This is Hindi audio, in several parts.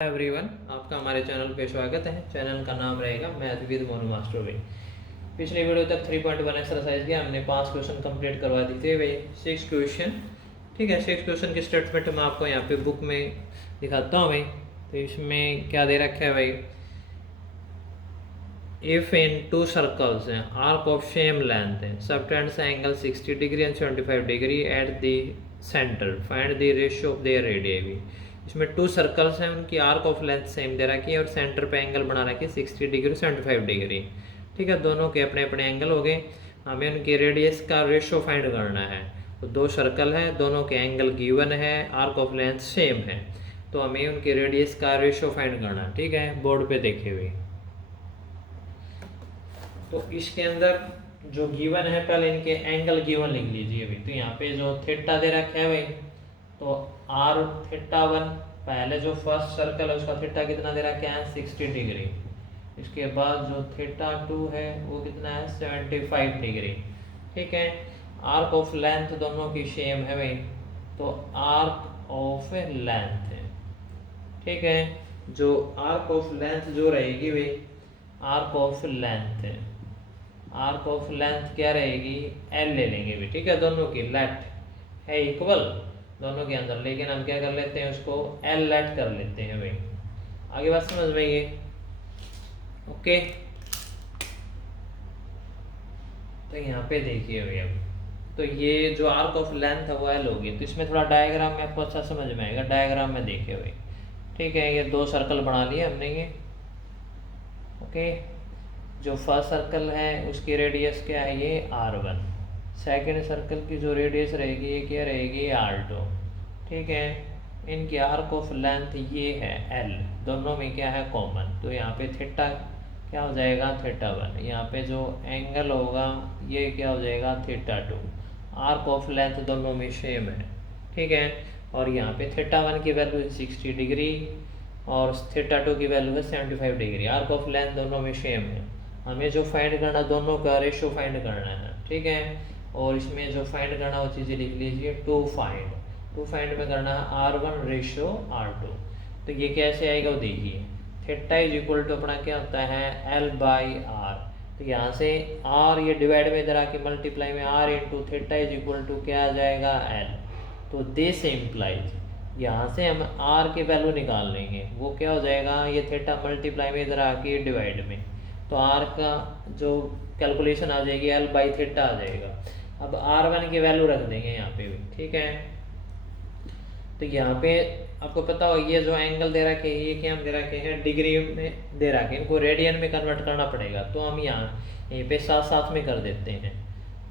एवरीवन, आपका हमारे चैनल पे स्वागत है। चैनल का नाम रहेगा मैथ विद मोनू मास्टर भाई। पिछले वीडियो तक 3.1 एक्सरसाइज के हमने 5 क्वेश्चन कंप्लीट करवा दिए थे भाई। 6 क्वेश्चन, ठीक है। 6 क्वेश्चन की स्टेटमेंट मैं आपको यहाँ पे बुक में दिखाता हूँ भाई। तो इसमें क्या दे रखा है भाई, इफ इन टू सर्कल्स हैं आर्क ऑफ सेम लेंथ है, subtends angle 60 degree and 75 degree at the centre, find the ratio of their radius भी। इसमें टू सर्कल्स हैं, उनकी आर्क ऑफ लेंथ सेम दे रखी है और सेंटर पे एंगल बना रखी है 60 डिग्री 75 डिग्री, ठीक है। दोनों के अपने अपने एंगल हो गए। हमें उनके रेडियस का रेशियो फाइंड करना है। तो दो सर्कल है, दोनों के एंगल गिवन है, आर्क ऑफ लेंथ सेम है, तो हमें उनके रेडियस का रेशियो फाइंड करना है, ठीक है। बोर्ड पे देखे हुए तो इसके अंदर जो गिवन है, पहले इनके एंगल गिवन लिख लीजिए अभी। तो यहाँ पे जो थीटा दे रखा है भाई, तो आर थीटा 1, पहले जो फर्स्ट सर्कल है उसका थीटा कितना दे रखा है 60 डिग्री। इसके बाद जो थीटा 2 है वो कितना है 75 डिग्री, ठीक है। आर्क ऑफ लेंथ दोनों की सेम है भाई, तो आर्क ऑफ लेंथ है, ठीक है। जो आर्क ऑफ लेंथ जो रहेगी भाई, आर्क ऑफ लेंथ है, आर्क ऑफ लेंथ क्या रहेगी, एल ले लेंगे भी, ठीक है। दोनों की लेट है इक्वल दोनों के अंदर, लेकिन हम क्या कर लेते हैं उसको एल लेट कर लेते हैं भाई। आगे बात समझ में ये, ओके। तो यहाँ पे देखिए भाई, अब तो ये जो आर्क ऑफ लेंथ है वो एल होगी। तो इसमें थोड़ा डायग्राम में आपको अच्छा समझ में आएगा। डायग्राम में देखिए भाई, ठीक है। ये दो सर्कल बना लिए हमने ये, ओके। जो फर्स्ट सर्कल है उसकी रेडियस क्या है, ये R1। सेकंड सर्कल की जो रेडियस रहेगी ये क्या रहेगी, R2, ठीक है। इनकी आर्क ऑफ लेंथ ये है L, दोनों में क्या है कॉमन। तो यहाँ पे थीटा क्या हो जाएगा, थीटा 1। यहाँ पे जो एंगल होगा ये क्या हो जाएगा, थीटा 2। आर्क ऑफ लेंथ दोनों में सेम है, ठीक है। और यहाँ पे थीटा 1 की वैल्यू है 60 डिग्री और थीटा 2 की वैल्यू है 75 डिग्री। आर्क ऑफ लेंथ दोनों में सेम है। हमें जो फाइंड करना, दोनों का रेशियो फाइंड करना है, ठीक है। और इसमें जो फाइंड करना वो चीज़ें लिख लीजिए, टू फाइंड में करना है R1 रेशियो R2। तो ये कैसे आएगा वो देखिए, थीटा इज इक्वल टू अपना क्या होता है L/R। तो यहाँ से R ये डिवाइड में इधर आके मल्टीप्लाई में R into theta is equal to क्या आ जाएगा L। तो दिस इम्प्लाइज यहाँ से हम R की वैल्यू निकाल लेंगे, वो क्या हो जाएगा, ये थीटा मल्टीप्लाई में इधर आके डिवाइड में, तो R का जो कैलकुलेशन आ जाएगी L/थीटा आ जाएगा। अब R1 की वैल्यू रख देंगे यहाँ पे भी, ठीक है। तो यहाँ पे आपको पता हो ये जो एंगल दे रखे हैं ये क्या हम दे रखे हैं, डिग्री में दे रखे हैं, इनको रेडियन में कन्वर्ट करना पड़ेगा। तो हम यहीं पे साथ साथ में कर देते हैं।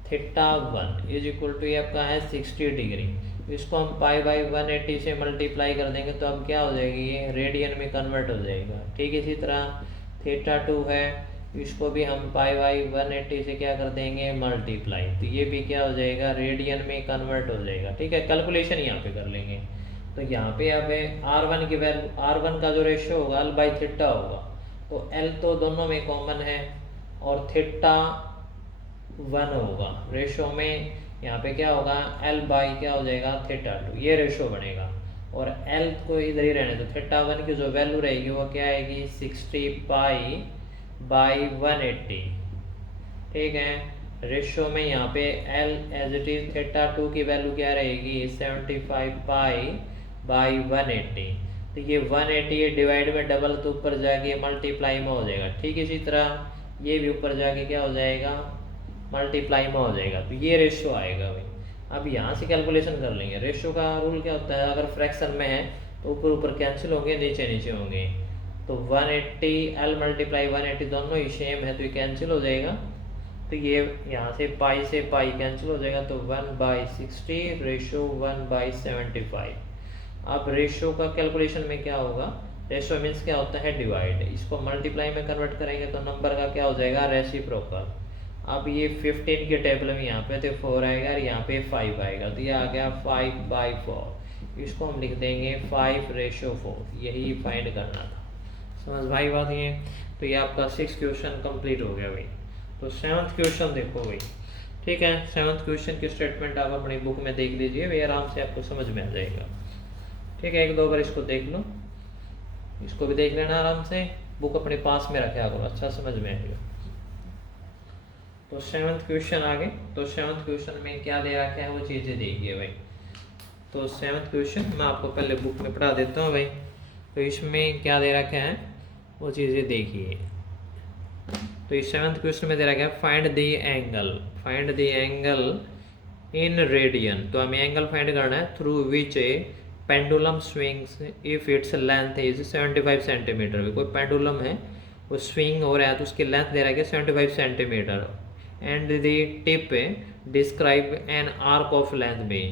थीटा 1 इज इक्वल टू ये आपका है 60 डिग्री, इसको हम π/180 से मल्टीप्लाई कर देंगे तो अब क्या हो जाएगी, ये रेडियन में कन्वर्ट हो जाएगा, ठीक। इसी तरह थीटा 2 है, इसको भी हम π/180 से क्या कर देंगे, मल्टीप्लाई, तो ये भी क्या हो जाएगा, रेडियन में कन्वर्ट हो जाएगा, ठीक है। कैलकुलेशन यहाँ पे कर लेंगे। तो यहाँ पे अब R1 की वैल्यू, R1 का जो रेशियो होगा L/थीटा होगा, तो L तो दोनों में कॉमन है और थीटा 1 होगा रेशियो में। यहाँ पे क्या होगा, L/ क्या हो जाएगा, थीटा 2, ये रेशियो बनेगा। और L को इधर ही रहने तो थीटा 1 की जो वैल्यू रहेगी वो क्या आएगी, 60π/180, ठीक है। रेशियो में यहाँ पे L as it is theta 2 की वैल्यू क्या रहेगी, 75π/180। तो ये 180 ये डिवाइड में डबल तो ऊपर जाके मल्टीप्लाई में हो जाएगा, ठीक। इसी तरह ये भी ऊपर जाके क्या हो जाएगा, मल्टीप्लाई में हो जाएगा। तो ये रेशियो आएगा भाई। अब यहाँ से कैलकुलेशन कर लेंगे। रेशियो का रूल क्या होता है, अगर फ्रैक्शन में है तो ऊपर ऊपर कैंसिल होंगे, नीचे नीचे होंगे। तो 180 L × 180 दोनों ही सेम है तो ये कैंसिल हो जाएगा। तो ये यहाँ से पाई से पाई कैंसिल हो जाएगा, तो 1/60 रेशियो 1/75। अब रेशियो का कैलकुलेशन में क्या होगा, रेशियो मीन्स क्या होता है, डिवाइड। इसको मल्टीप्लाई में कन्वर्ट करेंगे तो नंबर का क्या हो जाएगा, रेसिप्रोकल। अब ये 15 के टेबल में यहाँ पे तो 4 आएगा और यहाँ पे 5 आएगा, तो ये आ गया 5/4। इसको हम लिख देंगे 5/4, यही फाइंड करना था। समझ भाई बात ये। तो ये आपका 6 क्वेश्चन कंप्लीट हो गया भाई। तो 7th क्वेश्चन देखो भाई, ठीक है। 7th क्वेश्चन की स्टेटमेंट आप अपनी बुक में देख लीजिए भाई, आराम से आपको समझ में आ जाएगा, ठीक है। एक दो बार इसको देख लो। इसको भी देख लेना आराम से, बुक अपने पास में रखा करो, अच्छा समझ में आएगा। तो 7th क्वेश्चन आगे। तो 7th क्वेश्चन में क्या दे रखा है वो चीज़ें देखिए भाई। तो 7th क्वेश्चन मैं आपको पहले बुक में पढ़ा देता हूँ भाई। तो इसमें क्या दे रखा है वो चीज़ें देखिए। तो इस 7th क्वेश्चन में दे रखा है find the angle in radian. तो हमें एंगल फाइंड करना है through which A pendulum swings if its length is 75 centimetre. कोई पेंडुलम है वो स्विंग हो रहा है तो उसकी लेंथ दे रखा है 75 centimetre and the tip describe an arc of length B.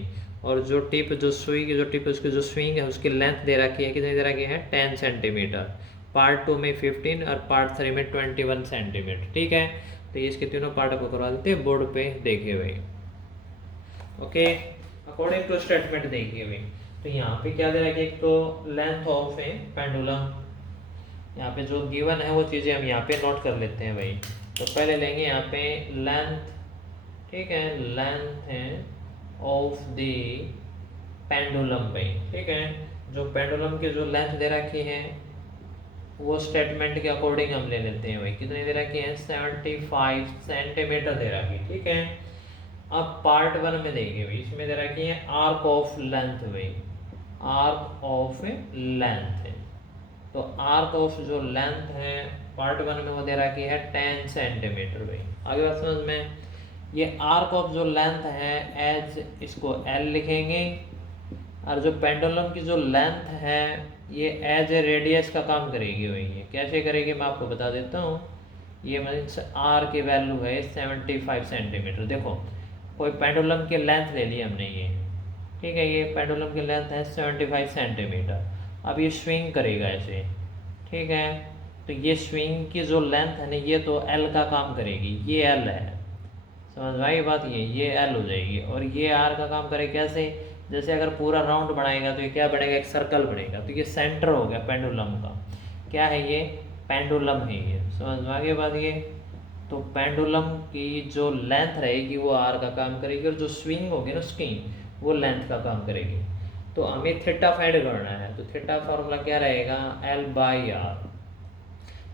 और जो टिप उसकी जो स्विंग है उसकी लेंथ दे रखी है, कितनी दे रखी है 10 सेंटीमीटर। पार्ट 2 में 15 और पार्ट 3 में 21 सेंटीमीटर। ठीक है, तो ये इसके तीनों पार्ट को करवा देते हैं बोर्ड पे, देखिए भाई। ओके, अकॉर्डिंग टू स्टेटमेंट देखिए भाई। तो यहाँ पे क्या दे रखा है, एक तो लेंथ ऑफ ए पेंडुलम, यहाँ पे जो गिवन है वो चीज़ें हम यहाँ पे नोट कर लेते हैं भाई। तो पहले लेंगे यहाँ पे लेंथ, ठीक है, लेंथ है ऑफ द पेंडुलम भाई। ठीक है, जो पेंडुलम की जो लेंथ दे रखी है वो स्टेटमेंट के अकॉर्डिंग हम ले लेते हैं भाई। कितनी दे रखी है 75 सेंटीमीटर दे रखी है। ठीक है, अब पार्ट 1 में देखिए भाई, इसमें दे रखी है आर्क ऑफ लेंथ भाई, आर्क ऑफ लेंथ है। तो आर्क ऑफ जो लेंथ है पार्ट 1 में वो दे रखी है 10 सेंटीमीटर भाई। आगे बात समझ में। ये आर्क ऑफ जो लेंथ है एज इसको एल लिखेंगे, और जो पेंडुलम की जो लेंथ है ये एज ए रेडियस का काम करेगी भाई। ये कैसे करेगी मैं आपको बता देता हूँ। ये मतलब आर की वैल्यू है 75 सेंटीमीटर। देखो कोई पेंडुलम की लेंथ ले ली हमने ये, ठीक है, ये पेंडुलम की लेंथ है 75 सेंटीमीटर। अब ये स्विंग करेगा ऐसे, ठीक है, तो ये स्विंग की जो लेंथ है ना ये तो एल का काम करेगी, ये एल है, समझ में आई बात। ये एल हो जाएगी और ये आर का काम करेगा कैसे, जैसे अगर पूरा राउंड बनाएगा तो ये क्या बनेगा, एक सर्कल बनेगा। तो ये सेंटर हो गया पेंडुलम का, क्या है ये पेंडुलम है, ये समझ में आ गई बात। ये तो पेंडुलम की जो लेंथ रहेगी वो आर का काम करेगी और जो स्विंग होगी ना उसकी वो लेंथ का काम करेगी। तो हमें थीटा फाइंड करना है, तो थीटा फॉर्मूला क्या रहेगा एल बाई आर।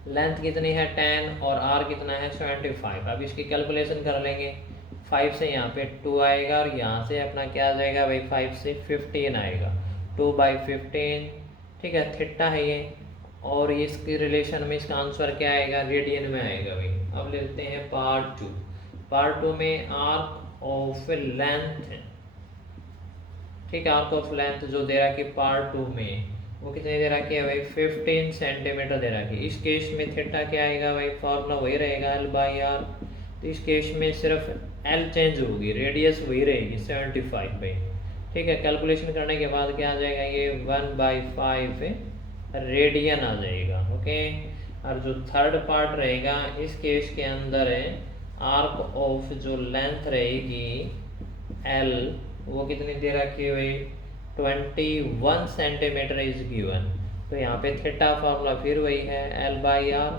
लेंथ कितनी है 10 और आर कितना है 75। अब इसकी कैलकुलेशन कर लेंगे। 5 से यहाँ पे 2 आएगा और यहाँ से अपना क्या आ जाएगा भाई 5 से 15 आएगा, 2/15। ठीक है, थीटा है ये, और इसके रिलेशन में इसका आंसर क्या आएगा रेडियन में आएगा भाई। अब लेते हैं पार्ट 2। पार्ट 2 में आर्क ऑफ लेंथ, ठीक है, आर्क ऑफ लेंथ जो दे रहा कि पार्ट 2 में वो कितने दे रखी है भाई 15 सेंटीमीटर दे रखी है। इस केस में थीटा क्या आएगा भाई, फॉर्मूला वही रहेगा एल बाई आर। तो इस केस में सिर्फ एल चेंज होगी, रेडियस वही रहेगी 75 भाई। ठीक है, कैलकुलेशन करने के बाद क्या आ जाएगा ये 1/5 रेडियन आ जाएगा। ओके, और जो थर्ड पार्ट रहेगा इस केस के अंदर है आर्क ऑफ जो लेंथ रहेगी एल वो कितनी दे रखी है भाई 21 सेंटीमीटर इज गिवन। तो यहाँ पे थीटा फॉर्मूला फिर वही है एल बाई आर,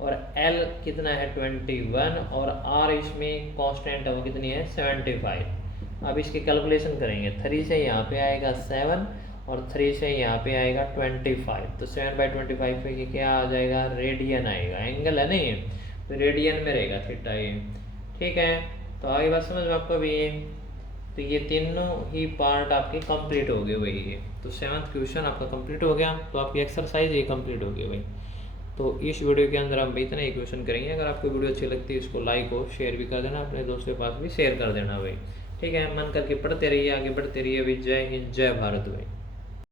और एल कितना है 21 और आर इसमें कांस्टेंट है वो कितनी है 75। अब इसकी कैलकुलेशन करेंगे, 3 से यहाँ पे आएगा 7 और 3 से यहाँ पे आएगा 25। तो 7/25 पे क्या आ जाएगा रेडियन आएगा, एंगल है ना ये, तो रेडियन में रहेगा थीटा ये। ठीक है, तो आगे बात समझ में आपको भी। तो ये तीनों ही पार्ट आपके कंप्लीट हो गए भाई। ये तो 7th क्वेश्चन आपका कंप्लीट हो गया, तो आपकी एक्सरसाइज ये कंप्लीट हो गई भाई। तो इस वीडियो के अंदर हम इतना ही क्वेश्चन करेंगे। अगर आपको वीडियो अच्छी लगती है इसको लाइक और शेयर भी कर देना, अपने दोस्तों के पास भी शेयर कर देना भाई। ठीक है, मन करके पढ़ते रहिए, आगे बढ़ते रहिए भाई। जय हिंद, जय भारत भाई।